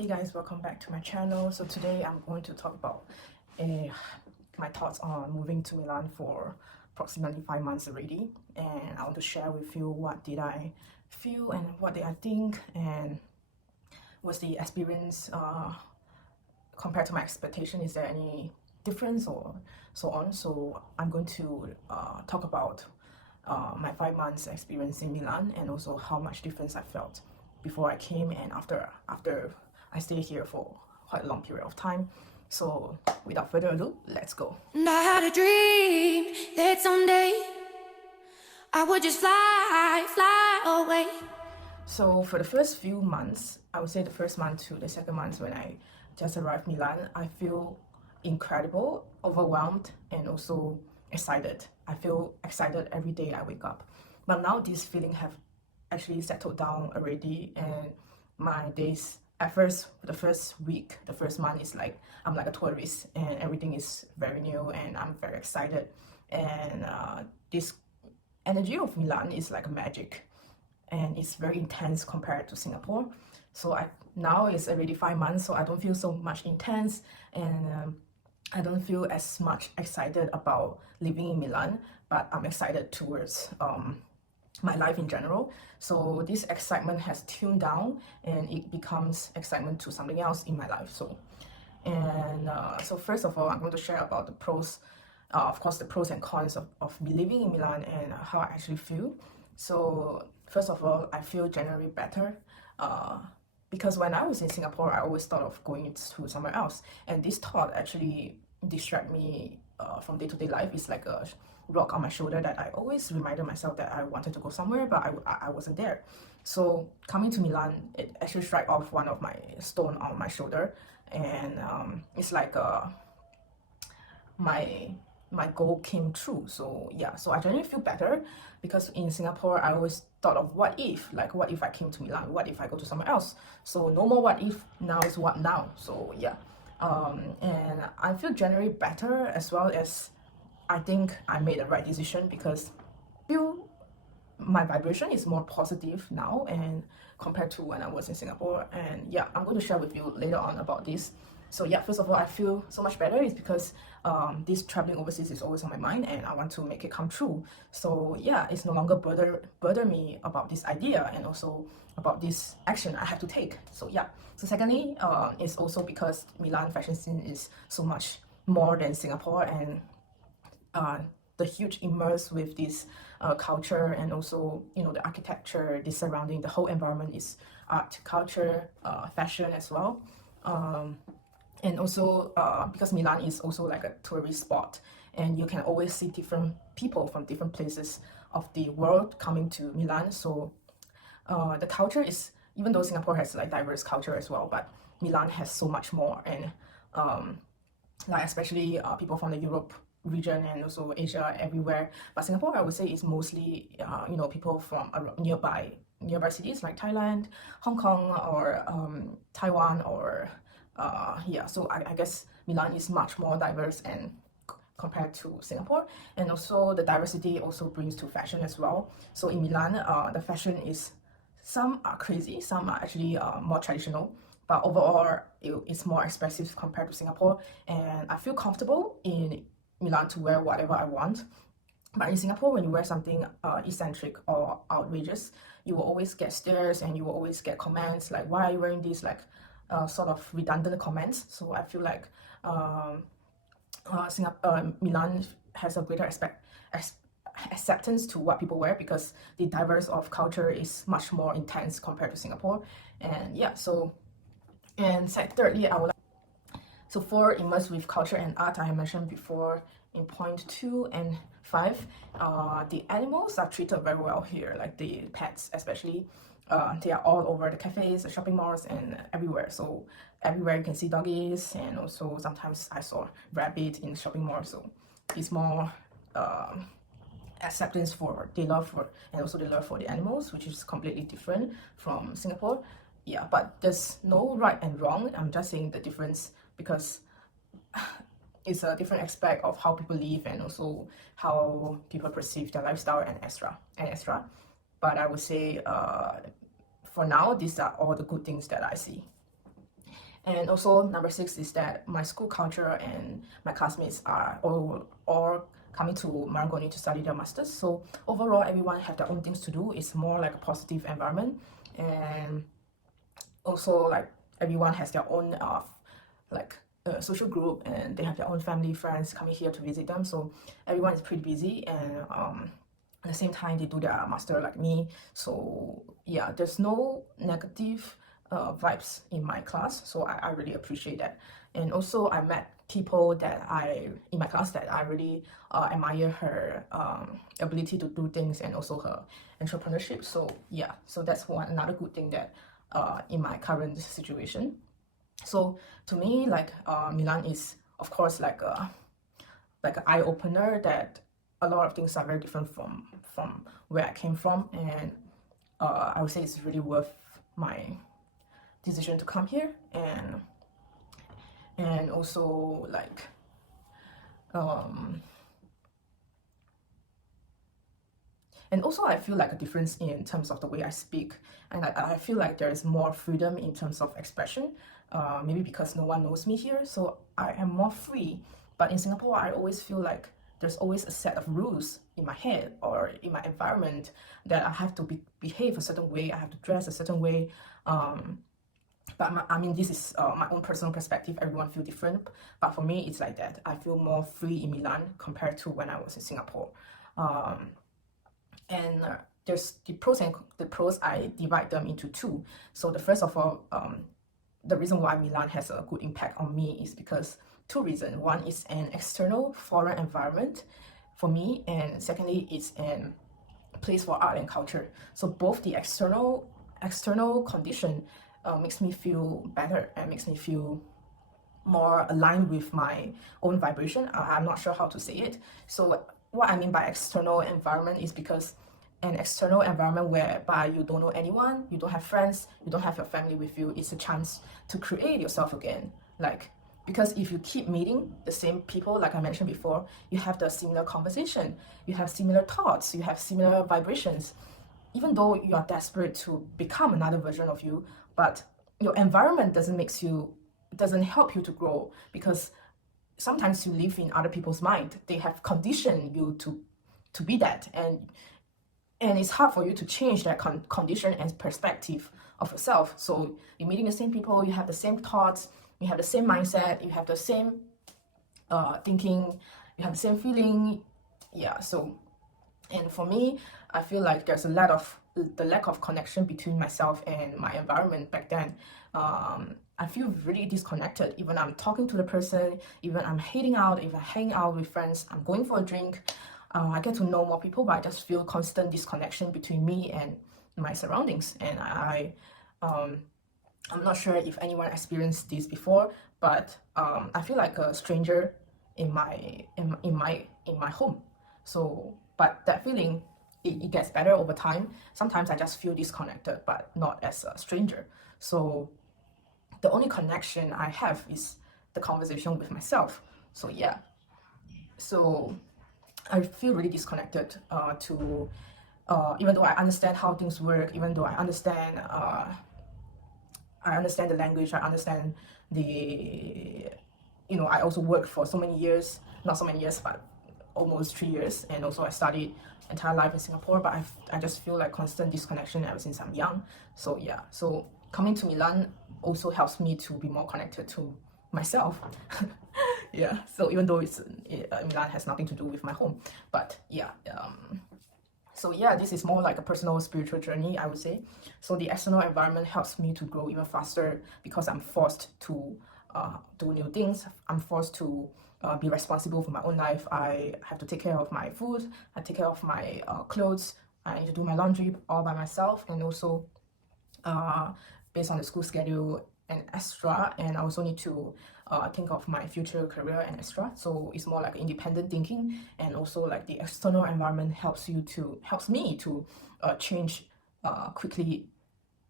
Hey guys, welcome back to my channel. So today I'm going to talk about my thoughts on moving to Milan for approximately 5 months already, and I want to share with you what did I feel and what did I think and was the experience compared to my expectation. Is there any difference or so on? So I'm going to talk about my 5 months experience in Milan and also how much difference I felt before I came and after I stayed here for quite a long period of time. So without further ado, let's go. And I had a dream that someday I would just fly away. So for the first few months, I would say the first month to the second month when I just arrived Milan, I feel incredible, overwhelmed, and also excited. I feel excited every day I wake up. But now these feelings have actually settled down already, and my days at first, the first week, the first month is like I'm like a tourist and everything is very new and I'm very excited. And this energy of Milan is like magic and it's very intense compared to Singapore. So now it's already 5 months, so I don't feel so much intense, and I don't feel as much excited about living in Milan, but I'm excited towards my life in general. So this excitement has tuned down and it becomes excitement to something else in my life. So first of all, I'm going to share about the pros, of course, the pros and cons of me living in Milan and how I actually feel. So first of all, I feel generally better because when I was in Singapore, I always thought of going to somewhere else, and this thought actually distract me from day-to-day life. It's like a rock on my shoulder that I always reminded myself that I wanted to go somewhere, but I wasn't there. So coming to Milan, it actually struck off one of my stone on my shoulder, and it's like my goal came true. So yeah, so I generally feel better because in Singapore I always thought of what if, like what if I came to Milan, what if I go to somewhere else. So no more what if, now is what now. So yeah, and I feel generally better, as well as I think I made the right decision because I feel my vibration is more positive now and compared to when I was in Singapore. And yeah, I'm going to share with you later on about this. So yeah, first of all, I feel so much better is because this traveling overseas is always on my mind and I want to make it come true. So yeah, it's no longer bother me about this idea and also about this action I have to take. So yeah. So secondly, it's also because Milan fashion scene is so much more than Singapore, and the huge immerse with this culture and also the architecture, the surrounding, the whole environment is art, culture, fashion as well. And also because Milan is also like a tourist spot, and you can always see different people from different places of the world coming to Milan. So the culture is, even though Singapore has like diverse culture as well, but Milan has so much more, and like especially people from the Europe region and also Asia, everywhere. But Singapore, I would say, is mostly people from nearby cities like Thailand, Hong Kong, or Taiwan, or yeah. So I guess Milan is much more diverse and compared to Singapore, and also the diversity also brings to fashion as well. So in Milan, the fashion is, some are crazy, some are actually more traditional, but overall it's more expressive compared to Singapore, and I feel comfortable in Milan to wear whatever I want. But in Singapore, when you wear something eccentric or outrageous, you will always get stares and you will always get comments like, why are you wearing this, like sort of redundant comments. So I feel like Milan has a greater acceptance to what people wear because the diverse of culture is much more intense compared to Singapore. And yeah, so thirdly, I would like, so for immerse with culture and art, I mentioned before in point 2 and 5, the animals are treated very well here, like the pets especially. They are all over the cafes, the shopping malls, and everywhere. So everywhere you can see doggies, and also sometimes I saw rabbit in the shopping mall. So it's more acceptance for the love for, and also the love for the animals, which is completely different from Singapore. Yeah, but there's no right and wrong. I'm just saying the difference because it's a different aspect of how people live and also how people perceive their lifestyle and extra. But I would say for now, these are all the good things that I see. And also number 6 is that my school culture and my classmates are all coming to Milan to study their masters. So overall, everyone have their own things to do. It's more like a positive environment, and also like everyone has their own like social group, and they have their own family friends coming here to visit them. So everyone is pretty busy, and at the same time they do their master like me. So yeah, there's no negative vibes in my class, so I really appreciate that. And also I met people that in my class that I really admire her ability to do things, and also her entrepreneurship. So yeah, so that's another good thing that in my current situation. So to me, like Milan is of course like an eye opener, that a lot of things are very different from where I came from, and I would say it's really worth my decision to come here. And also like and also I feel like a difference in terms of the way I speak, and I feel like there is more freedom in terms of expression, maybe because no one knows me here, so I am more free. But in Singapore, I always feel like there's always a set of rules in my head or in my environment, that I have to behave a certain way, I have to dress a certain way. But I mean, this is my own personal perspective. Everyone feel different, but for me, it's like that. I feel more free in Milan compared to when I was in Singapore. And there's the pros, and the pros, I divide them into two. So the first of all, the reason why Milan has a good impact on me is because two reasons. One is an external foreign environment for me, and secondly, it's a place for art and culture. So both the external condition makes me feel better and makes me feel more aligned with my own vibration. I'm not sure how to say it. So what I mean by external environment is because an external environment whereby you don't know anyone, you don't have friends, you don't have your family with you, it's a chance to create yourself again. Like, because if you keep meeting the same people, like I mentioned before, you have the similar conversation, you have similar thoughts, you have similar vibrations. Even though you are desperate to become another version of you, but your environment doesn't help you to grow, because sometimes you live in other people's mind. They have conditioned you to be that, and it's hard for you to change that condition and perspective of yourself. So you're meeting the same people, you have the same thoughts, you have the same mindset, you have the same thinking, you have the same feeling. Yeah, so, and for me, I feel like there's the lack of connection between myself and my environment back then. I feel really disconnected. Even I'm talking to the person, even I'm hanging out with friends, I'm going for a drink, I get to know more people, but I just feel constant disconnection between me and my surroundings. And I'm not sure if anyone experienced this before, but I feel like a stranger in my home. So, but that feeling, it gets better over time. Sometimes I just feel disconnected, but not as a stranger. So the only connection I have is the conversation with myself. So yeah, so I feel really disconnected to even though I understand how things work, even though I understand the language, I understand I also worked for so many years, not so many years, but almost 3 years, and also I studied entire life in Singapore, but I just feel like constant disconnection ever since I'm young. So yeah, so coming to Milan also helps me to be more connected to myself. Yeah, so even though Milan has nothing to do with my home, but yeah, so yeah, this is more like a personal spiritual journey, I would say. So the external environment helps me to grow even faster, because I'm forced to do new things. I'm forced to be responsible for my own life. I have to take care of my food, I take care of my clothes, I need to do my laundry all by myself, and also based on the school schedule and extra, and I also need to think of my future career and extra. So it's more like independent thinking, and also like the external environment helps me to change quickly,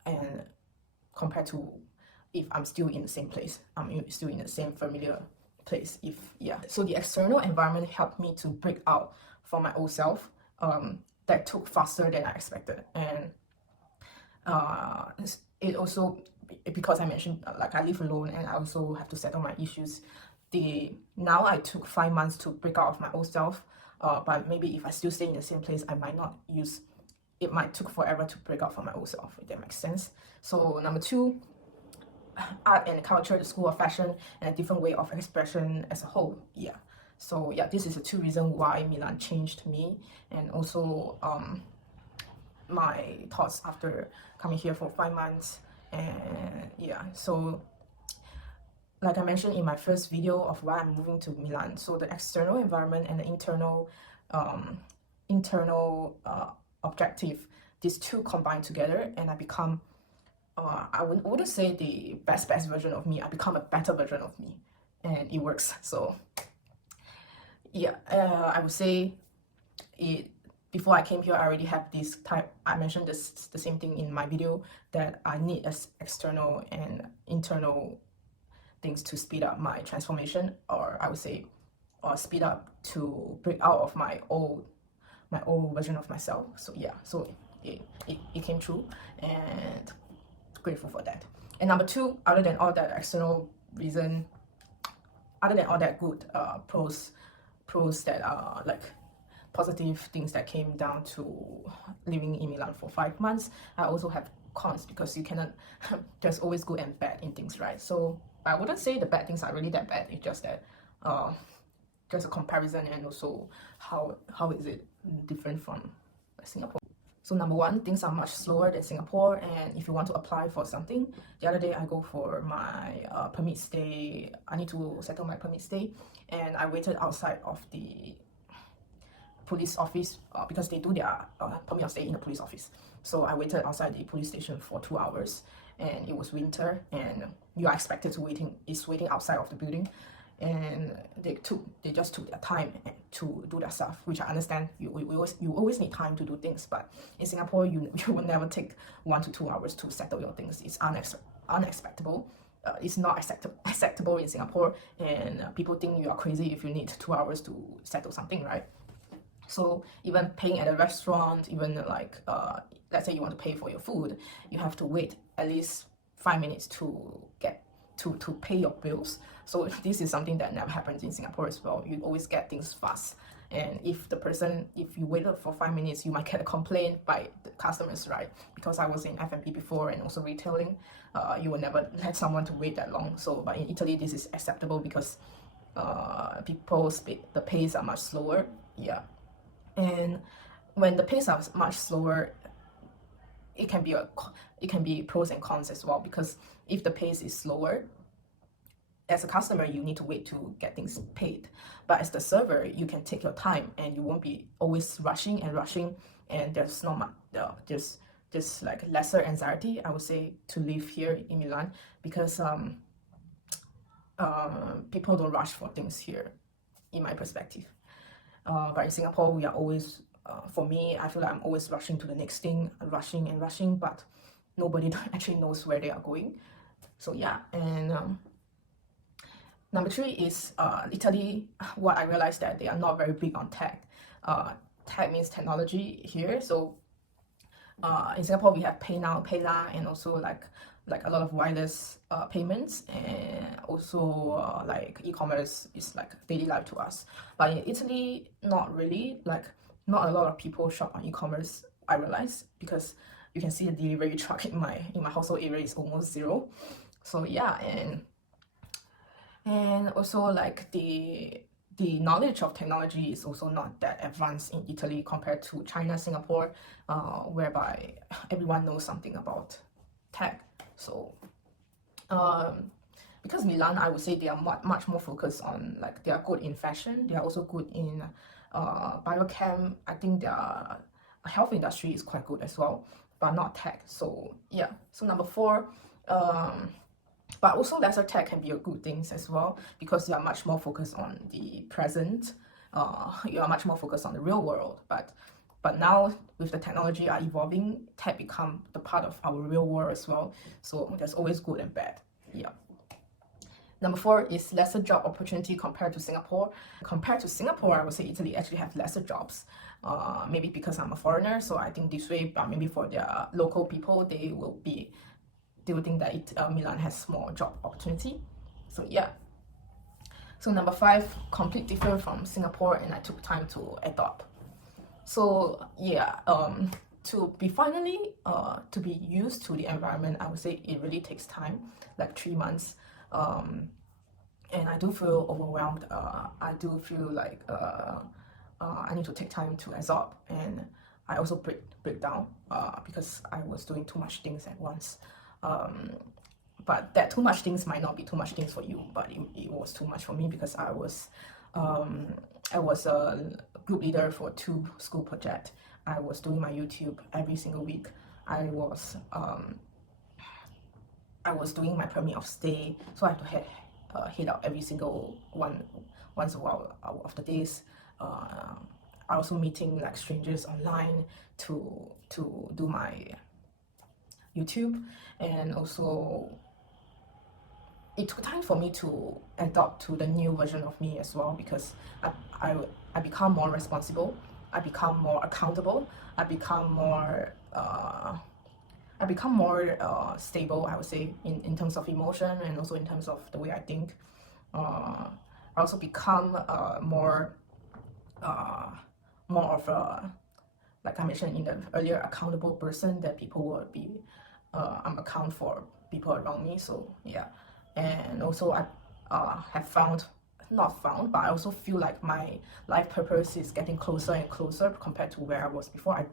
and compared to if I'm still in the same place, I'm still in the same familiar place. So the external environment helped me to break out from my old self. That took faster than I expected, and it also because I mentioned like I live alone and I also have to settle my issues. Now I took 5 months to break out of my old self, but maybe if I still stay in the same place, I might not use. It might took forever to break out from my old self, if that makes sense. So number two, art and culture, the school of fashion, and a different way of expression as a whole. Yeah. So yeah, this is the two reasons why Milan changed me, and also my thoughts after coming here for 5 months. And yeah, so like I mentioned in my first video of why I'm moving to Milan, so the external environment and the internal objective, these two combine together, and I become I wouldn't say the best version of me. I become a better version of me, and it works. So yeah, I would say it. Before I came here, I already have this type. I mentioned the same thing in my video, that I need external and internal things to speed up my transformation, or I would say, or speed up to break out of my old version of myself. So yeah, so it came true, and grateful for that. And number two, other than all that external reason, other than all that good pros that are like positive things that came down to living in Milan for 5 months, I also have cons, because you cannot there's always good and bad in things, right? So I wouldn't say the bad things are really that bad. It's just that just a comparison, and also how is it different from Singapore. So number one, things are much slower than Singapore, and if you want to apply for something, the other day I go for my permit stay. I need to settle my permit stay, and I waited outside of the police office because they do their permit of stay in the police office. So I waited outside the police station for 2 hours, and it was winter, and you are expected to waiting outside of the building, and they just took their time to do their stuff, which I understand. You always need time to do things, but in Singapore you will never take 1 to 2 hours to settle your things. It's unacceptable. It's not acceptable in Singapore, and people think you are crazy if you need 2 hours to settle something, right? So even paying at a restaurant, even like let's say you want to pay for your food, you have to wait at least 5 minutes to get to pay your bills. So this is something that never happens in Singapore as well. You always get things fast, and if you waited for 5 minutes, you might get a complaint by the customers, right? Because I was in F&B before and also retailing, you will never let someone to wait that long. So but in Italy this is acceptable, because the pace are much slower. Yeah. And when the pace are much slower, it can be pros and cons as well, because if the pace is slower, as a customer you need to wait to get things paid, but as the server you can take your time and you won't be always rushing, and there's not much there's like lesser anxiety, I would say, to live here in Milan, because people don't rush for things here, in my perspective. But in Singapore, we are always, for me, I feel like I'm always rushing to the next thing, rushing, but nobody actually knows where they are going. So yeah, and number three is Italy. What I realized that they are not very big on tech. Tech means technology here. So in Singapore, we have Pay Now, PayLah, and also like a lot of wireless payments, and also like e-commerce is like daily life to us. But in Italy, not really. Like not a lot of people shop on e-commerce, I realize, because you can see the delivery truck in my household area is almost zero. So yeah, and also like the knowledge of technology is also not that advanced in Italy compared to China, Singapore, whereby everyone knows something about tech. So because Milan, I would say they are much more focused on, like, they are good in fashion, they are also good in biochem. I think their health industry is quite good as well, but not tech. So yeah, so number four, but also lesser tech can be a good thing as well, because you are much more focused on the present, you are much more focused on the real world, but now with the technology are evolving, tech become the part of our real world as well. So there's always good and bad. Yeah. Number four is lesser job opportunity compared to Singapore. Compared to Singapore, I would say Italy actually have lesser jobs. Maybe because I'm a foreigner, so I think this way, but maybe for their local people, they still think that Milan has more job opportunity. So yeah. So number 5, complete different from Singapore, and I took time to adopt. So yeah, to be used to the environment, I would say it really takes time, like 3 months. And I do feel overwhelmed. I do feel like I need to take time to absorb, and I also break down because I was doing too much things at once. But that too much things might not be too much things for you, but it was too much for me because I was a group leader for 2 school projects. I was doing my YouTube every single week. I was doing my permit of stay, so I have to head out every single once a while of the days. I also meeting like strangers online to do my YouTube, and also it took time for me to adapt to the new version of me as well, because I become more responsible, I become more accountable, I become more stable, I would say, in terms of emotion, and also in terms of the way I think. I also become more of a, like I mentioned in the earlier, accountable person that people will be I'm account for people around me. So yeah. And also I but I also feel like my life purpose is getting closer and closer compared to where I was before. I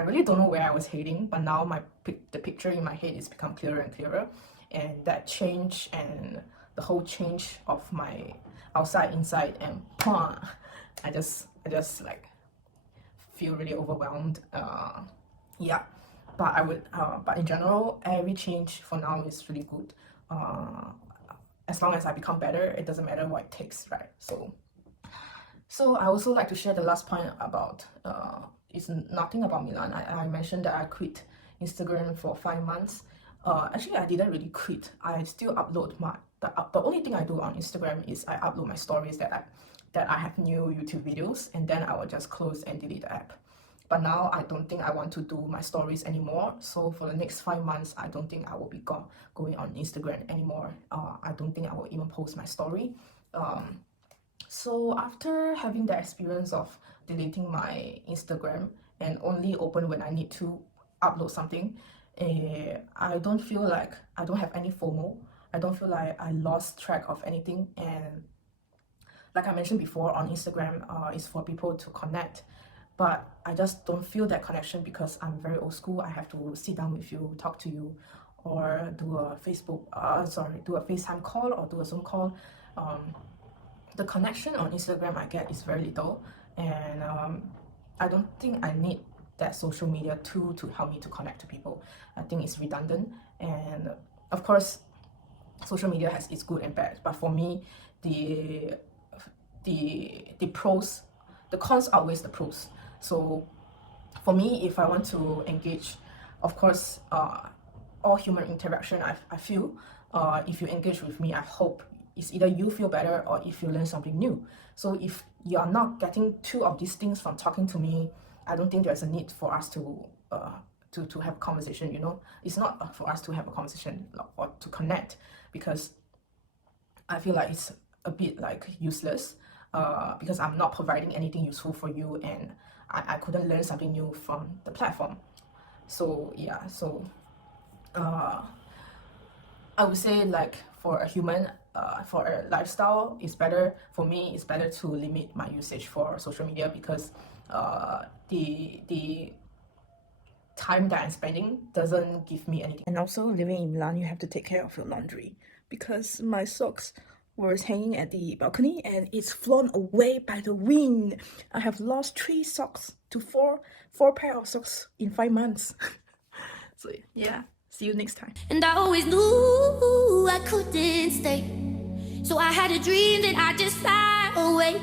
really don't know where I was heading, but now the picture in my head is become clearer and clearer. And that change, and the whole change of my outside, inside, and I just like feel really overwhelmed. Yeah, but in general, every change for now is really good. As long as I become better, it doesn't matter what it takes, right? So I also like to share the last point about it's nothing about Milan. I mentioned that I quit Instagram for 5 months. Actually, I didn't really quit. I still upload the only thing I do on Instagram is I upload my stories that I have new YouTube videos, and then I will just close and delete the app. But now I don't think I want to do my stories anymore. So for the next 5 months, I don't think I will be going on Instagram anymore. I don't think I will even post my story. So after having the experience of deleting my Instagram and only open when I need to upload something, I don't feel like I don't have any FOMO. I don't feel like I lost track of anything. And like I mentioned before, on Instagram is for people to connect. But I just don't feel that connection because I'm very old school. I have to sit down with you, talk to you, or do a FaceTime call or do a Zoom call. The connection on Instagram I get is very little, and I don't think I need that social media tool to help me to connect to people. I think it's redundant, and of course, social media has its good and bad. But for me, the pros, the cons outweighs the pros. So for me, if I want to engage, of course, all human interaction, I feel, if you engage with me, I hope it's either you feel better or if you learn something new. So if you are not getting 2 of these things from talking to me, I don't think there's a need for us to have a conversation, you know. It's not for us to have a conversation or to connect, because I feel like it's a bit like useless, because I'm not providing anything useful for you, and I couldn't learn something new from the platform. So yeah, I would say, like, for a human, for a lifestyle, it's better for me. It's better to limit my usage for social media, because the time that I'm spending doesn't give me anything. And also, living in Milan, you have to take care of your laundry, because my socks was hanging at the balcony and it's flown away by the wind. I have lost 3 socks to 4 pair of socks in 5 months. So yeah, see you next time. And I always knew I couldn't stay, so I had a dream that I just fly away.